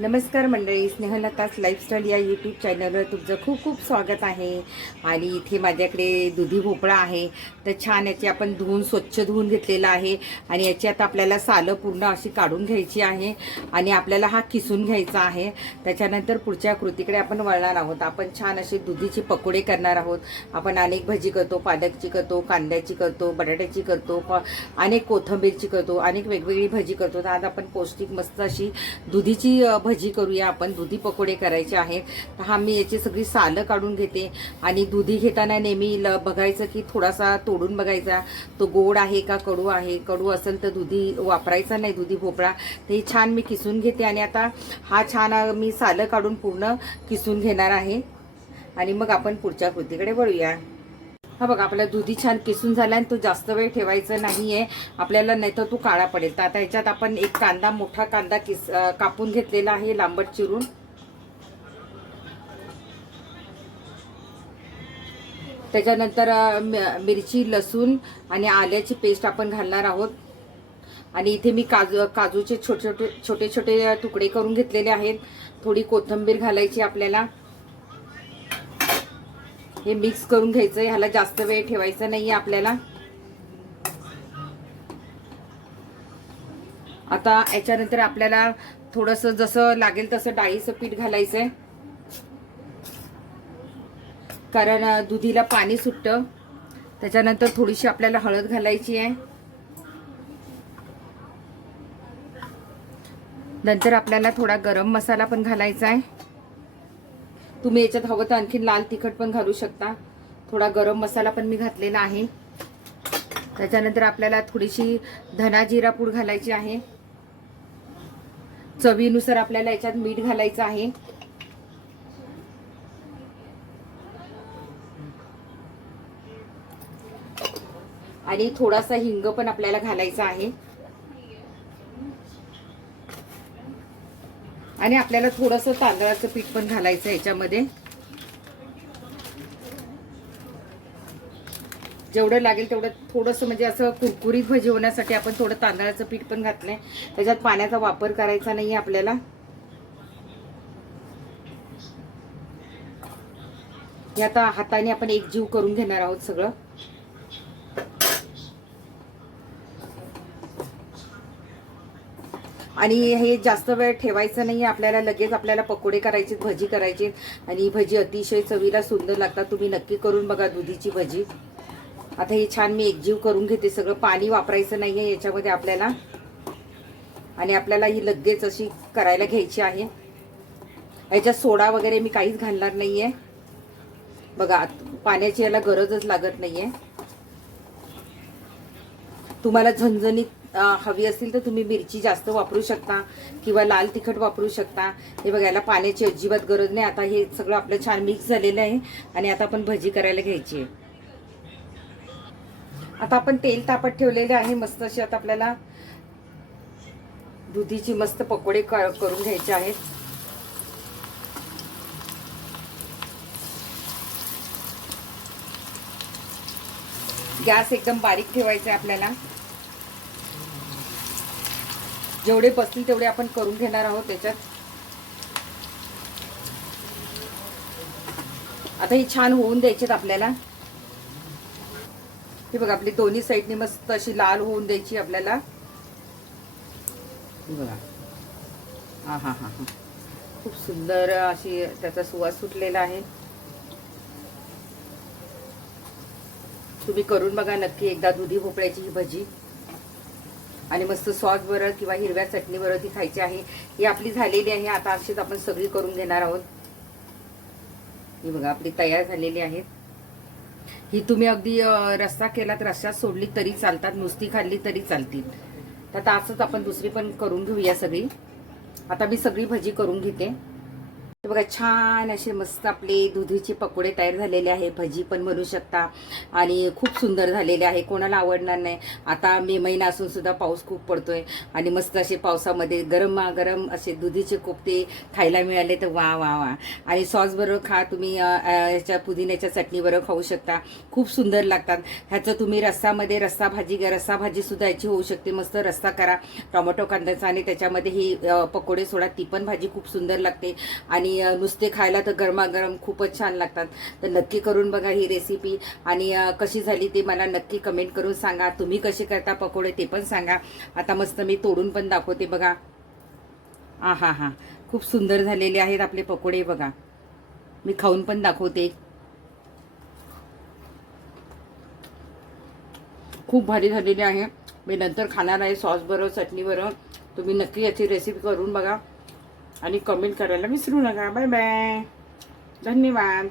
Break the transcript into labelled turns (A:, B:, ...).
A: नमस्कार मंडळी स्नेहलताच लाईफस्टाईल या यूट्यूब चॅनलवर तुमचं खूप खूप स्वागत आहे. आणि इथे माझ्याकडे दुधी भोपळा आहे. तर छान याची आपण धुवून स्वच्छ धुवून घेतलेला आहे. आणि याची आता आपल्याला सालं पूर्ण अशी काढून घ्यायची आहे. आणि आपल्याला हा किसून घ्यायचा आहे. त्याच्यानंतर पुढच्या कृतीकडे आपण वळणार आहोत. आपण छान असे दुधीचे पकोडे करणार आहोत. आपण अनेक भजी करतो पालकची करतो कांद्याची करतो बटाट्याची करतो प- अनेक कोथंबीरची करतो अनेक वेगवेगळी भजी करतो. तर आज आपण पौष्टिक मस्त अशी दुधीची भजी करूया आपण दुधी पकोडे करायचे आहेत. तर हा मी याची सगळी सालं काढून घेते. आणि दुधी घेताना नेहमी ल बघायचं की थोडासा तोडून बघायचा तो गोड आहे का कडू आहे? कडू असेल तर दुधी वापरायचा नाही दुधी भोपळा. ते छान मी किसून घेते आणि आता हा छान मी सालं काढून पूर्ण किसून घेणार आहे. आणि मग आपण पुढच्या कृतीकडे वळूया. हा बघा आपला दुधी छान किसून झाला आणि तो जास्त वेळ ठेवायचा आहे आपल्याला नाही तर तो काळा पडेल. तर आता याच्यात आपण एक कांदा मोठा कांदा किस कापून घेतलेला आहे लांबट चिरून. त्याच्यानंतर म- मिरची लसूण आणि आल्याची पेस्ट आपण घालणार आहोत. आणि इथे मी काजू काजूचे छोटे छोटे छोटे छोटे तुकडे करून घेतलेले आहेत. थोडी कोथिंबीर घालायची आपल्याला. हे मिक्स करून घ्यायचं ह्याला जास्त वेळ ठेवायचा नाही आपल्याला. आता याच्यानंतर आपल्याला थोडस जसं लागेल तसं डाळीचं पीठ घालायचंय. कारण दुधीला पाणी सुटतं. त्याच्यानंतर थोडीशी आपल्याला हळद घालायची आहे. नंतर आपल्याला थोडा गरम मसाला पण घालायचा आहे. तुम्ही याच्यात हवं तर आणखीन लाल तिखट पण घालू शकता. थोडा गरम मसाला पण मी घातलेला आहे. त्याच्यानंतर आपल्याला थोडीशी धना जिरा पूड घालायची आहे. चवीनुसार आपल्याला याच्यात मीठ घालायचं आहे. आणि थोडासा हिंग पण आपल्याला घालायचा आहे. आणि आपल्याला थोडंसं तांदळाचं पीठ पण घालायचं याच्यामध्ये. जेवढं लागेल तेवढं थोडंसं म्हणजे असं कुरकुरीत भजी होण्यासाठी आपण थोडं तांदळाचं पीठ पण घातलंय. त्याच्यात पाण्याचा वापर करायचा नाही आपल्याला. हे आता हाताने आपण एक जीव करून घेणार आहोत सगळं. आणि हे जास्त वेळ ठेवायचं नाही आपल्याला लगेच आपल्याला पकोडे करायचे भजी करायचे. आणि भजी अतिशय चवीला सुंदर लागतात तुम्ही नक्की करून बघा दुधीची भजी. आता हे छान मी एकजीव करून घेते सगळं पाणी वापरायचं नाही आहे याच्यामध्ये आपल्याला. आणि आपल्याला ही लगेच अशी करायला घ्यायची आहे. याच्यात सोडा वगैरे मी काहीच घालणार नाही आहे बघा पाण्याची याला गरजच लागत नाही आहे तुम्हाला झणझणीत हवी असतील तर तुम्ही मिरची जास्त वापरू शकता किंवा लाल तिखट वापरू शकता. हे बघायला पाण्याची अजिबात गरज नाही. आता हे सगळं आपलं छान मिक्स झालेलं आहे आणि आता आपण भजी करायला घ्यायची आहे. आता आपण तेल तापत ठेवलेले आहे. मस्त अशी आता आपल्याला दुधीची मस्त पकोडे करून घ्यायचे आहेत. गॅस एकदम बारीक ठेवायचा आहे आपल्याला. जेवढे बसतील तेवढे आपण करून घेणार आहोत त्याच्यात. आता ही छान होऊन द्यायचेत आपल्याला. हे बघा आपली दोन्ही साईडनी मस्त अशी लाल होऊन द्यायची आपल्याला. बघा. हा हा हा हा. खूप सुंदर अशी त्याचा सुवास सुटलेला आहे. तुम्ही करून बघा नक्की एकदा दुधी भोपळ्याची ही भजी. आणि मस्त सॉस बरं किंवा हिरव्या चटणी ती खायची आहे. ही आपली झालेली आहे. आता अशीच आपण सगळी करून घेणार आहोत. ही बघा आपली तयार झालेली आहेत ही तुम्ही अगदी रस्सा केला तर रस्सा सोडली तरी चालतात नुसती खाल्ली तरी चालतील. तर आता असंच आपण दुसरी पण करून घेऊया सगळी. आता मी सगळी भजी करून घेते. तर बघा छान असे मस्त आपले दुधीचे पकोडे तयार झालेले आहे. भजी पण बनू शकता. आणि खूप सुंदर झालेले आहे. कोणाला आवडणार नाही. आता मे महिना असून सुद्धा पाऊस खूप पडतोय. आणि मस्त असे पावसामध्ये गरम गरम असे दुधीचे कोफते खायला मिळाले तर वा वा वा. आणि सॉस बरोबर खा. तुम्ही याच्या पुदिन्याच्या चटणीबरोबर खाऊ शकता. खूप सुंदर लागतात. ह्याचं तुम्ही रस्सामध्ये रस्सा भाजी रस्सा भाजी सुद्धा याची होऊ शकते. मस्त रस्सा करा. टोमॅटो कांद्याचा आणि त्याच्यामध्ये ही पकोडे सोडा. ती पण भाजी खूप सुंदर लागते. आणि नुसते खायला तर गरमागरम खूपच छान लागतात. तर नक्की करून बघा ही रेसिपी आणि कशी झाली ते मला नक्की कमेंट करून सांगा. तुम्ही कसे करता पकोडे ते पण सांगा. आता मस्त मी तोडून पण दाखवते बघा. आ हा. हा खूप सुंदर झालेले आहेत आपले पकोडे बघा. मी खाऊन पण दाखवते. खूप भारी झालेले आहे. मी नंतर खाणार आहे सॉस बरोबर चटणी बरोबर तुम्ही नक्की याची रेसिपी करून बघा. आणि कमेंट करायला विसरू नका. बाय बाय धन्यवाद.